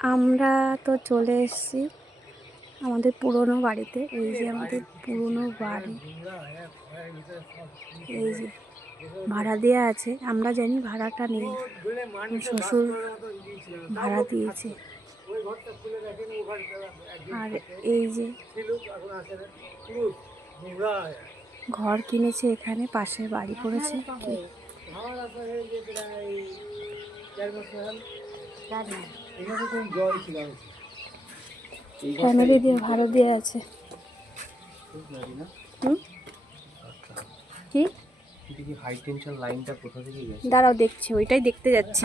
আমরা তো চলে এসেছি আমাদের পুরনো বাড়িতে। এই যে আমাদের পুরনো বাড়ি, এই যে ভাড়া দেওয়া আছে। আমরা জানি ভাড়াটা নেই, শ্বশুর ভাড়া দিয়েছে। আর এই যে ঘর কিনেছে এখানে, পাশে বাড়ি করেছে। ফ্যামিলি দিয়ে ভাড়া দেওয়া আছে। কি হাই টেনশন লাইনটা কোথা থেকে গেছে? দাঁড়াও দেখছি, ওইটাই দেখতে যাচ্ছি।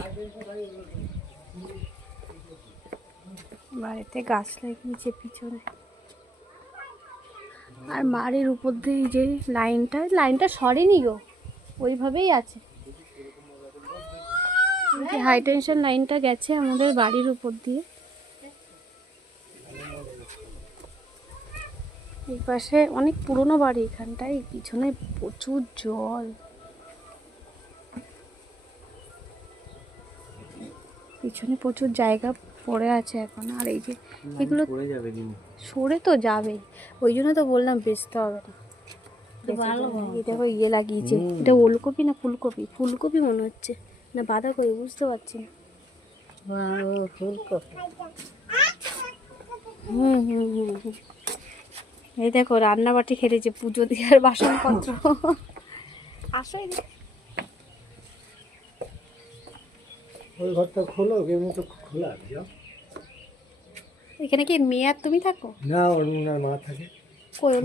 বাড়িতে গাছ লাগিয়েছে পিছনে, আর বাড়ির উপর দিয়ে যে লাইনটা সরেনি গো, ওইভাবেই আছে। হাই টেনশন লাইনটা গেছে আমাদের বাড়ির উপর দিয়ে। এই পাশে অনেক পুরনো বাড়ি, এখানটায় পিছনে প্রচুর জল, পিছনে প্রচুর জায়গা পড়ে আছে এখন। আর এই যে এগুলো সরে তো যাবেই, ওই জন্য তো বললাম বেচতে হবে না। এই দেখো ইয়ে লাগিয়েছে, এটা ওলকপি না ফুলকপি? ফুলকপি মনে হচ্ছে, না বাঁধাকপি, বুঝতে পারছি না। ফুলকপি। এই দেখো রান্নাবাটি খেলেছে, পুজো দেওয়ার বাসনপত্র। আসো ওই ঘরটা খোলো, এমনি তো খোলা আছে। এখানে কি মেয়ে আর তুমি থাকো? না, ওনার মা থাকে।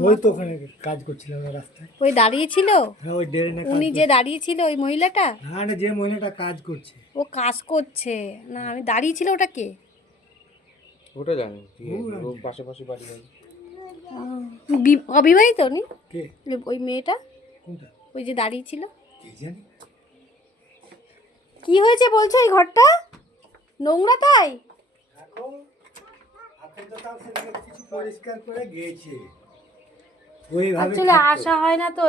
ওই তো ওখানে কাজ করছিলাম রাস্তায়। ওই দাঁড়িয়েছিল? হ্যাঁ, ওই ড্রেনে। উনি যে দাঁড়িয়েছিল ওই মহিলাটা? না না, যে মহিলাটা কাজ করছে। ও কাজ করছে না, আমি দাঁড়িয়েছিল, ওটা কে? ওটা জানি, পাশে পাশে বাড়ি বাড়ি। অবিবাহিত উনি? কে? ওই মেয়েটা কোনটা? ওই যে দাঁড়িয়েছিল। কে জানি। কি হয়েছে বলছো? এই ঘরটা নোংরা তাই? এখন তো তাও সেদিকে কিছু পরিষ্কার করে গিয়েছে। ওইভাবে আসলে আসা হয় না তো।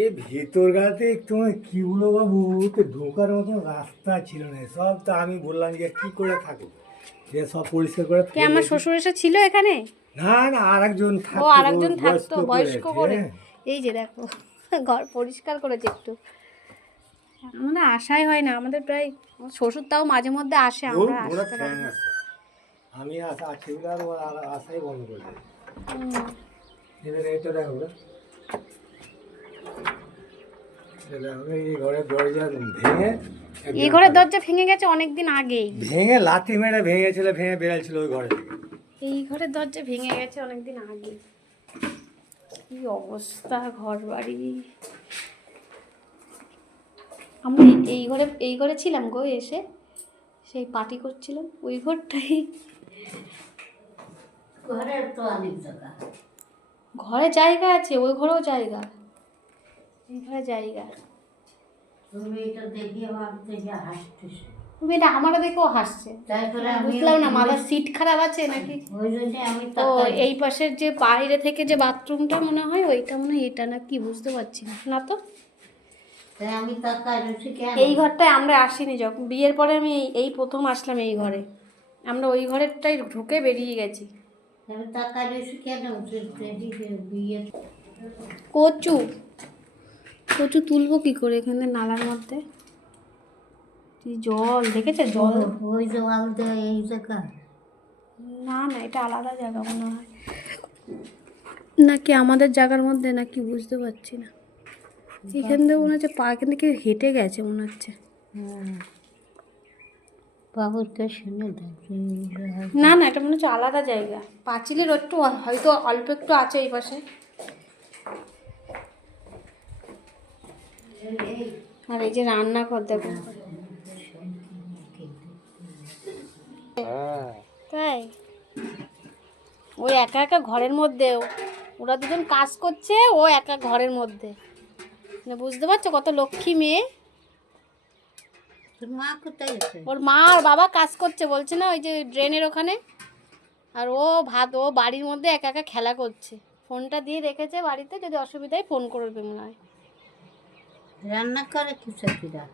এই ভেতর গাতে তোমার কি বলবো বাবু, তো ঢোকার মতন রাস্তা ছিল না। সব তো আমি বললাম যে কি করে থাকো, যে সব পরিষ্কার করে। কে আমার শ্বশুর এসে ছিল এখানে? না না, আরেকজন থাকতো। ও আরেকজন থাকতো বয়স্ক করে। এই যে দেখো ঘর পরিষ্কার করেছে একটু। আমাদের আশাই হয় না, আমাদের প্রায় শ্বশুর তাও মাঝে মধ্যে আসে, আমরা আসতে পারি না। আমি আশা আছে আর আশাই বন্ধ করে দেয়। এবার এটা দেখো, এই ঘরের দরজা ভেঙে, এই ঘরের দরজা ভেঙে গেছে অনেকদিন আগেই। ভেঙে লাথি মেরে ভেঙেছিল, ভেঙে বেরাচ্ছিল ওই ঘরে থেকে। এই ঘরের দরজা ভেঙে গেছে অনেকদিন আগে। কি অবস্থা ঘর বাড়ি। আমরা এই ঘরে ছিলাম গো, এসে সেই পার্টি করছিলাম ওই ঘরটাই। ঘরের তো অনেক জায়গা, ঘরে জায়গা আছে, ওই ঘরেও জায়গা, এই ঘরে জায়গা। তুমি এটা দেখে ভাবতে যে হাসতেছে, মেয়েটা আমারও দেখেও হাসছে। তারপরে বুঝলাম না মাথার সিট খারাপ আছে নাকি। ওই জন্য আমি তো এই পাশের যে বাইরে থেকে যে বাথরুমটা মনে হয় ওইটা, মনে হয় এটা না কি, বুঝতে পারছি না। না তো তাই আমি তাকাই রয়েছি কেন। এই ঘরটায় আমরা আসিনি, যখন বিয়ের পরে আমি এই প্রথম আসলাম এই ঘরে। আমরা ওই ঘরেরটাই ঢুকে বেরিয়ে গেছি। আমি তাকাই রয়েছি কেন, বিয়ে। কচু কচু তুলবো কি করে এখানে নালার মধ্যে? কি জল দেখেছে, জল। ওই যে ওয়াল দেয় এই জায়গা। না না, এটা আলাদা জায়গা মনে হয়, নাকি আমাদের জায়গার মধ্যে নাকি, বুঝতে পারছি না। এখান থেকে মনে হচ্ছে এখান থেকে হেঁটে গেছে মনে হচ্ছে। বাবুরকে শুনে না না, এটা মনে হচ্ছে আলাদা জায়গা। পাঁচিলের একটু হয়তো অল্প একটু আছে এই পাশে। আর এই যে রান্নাঘর দেখো। তাই ওই একা একা ঘরের মধ্যে, ওরা দুজন কাজ করছে, ও একা ঘরের মধ্যে। মানে বুঝতে পারছো কত লক্ষ্মী মেয়ে। মা কোথায় আছে? ওর মা আর বাবা কাজ করছে বলছে না, ওই যে ড্রেনের ওখানে। আর ও বাড়ির মধ্যে একা একা খেলা করছে। ফোনটা দিয়ে রেখেছে বাড়িতে, যদি অসুবিধায় ফোন করবে মনে হয়। রান্না করে কিছু কিরা।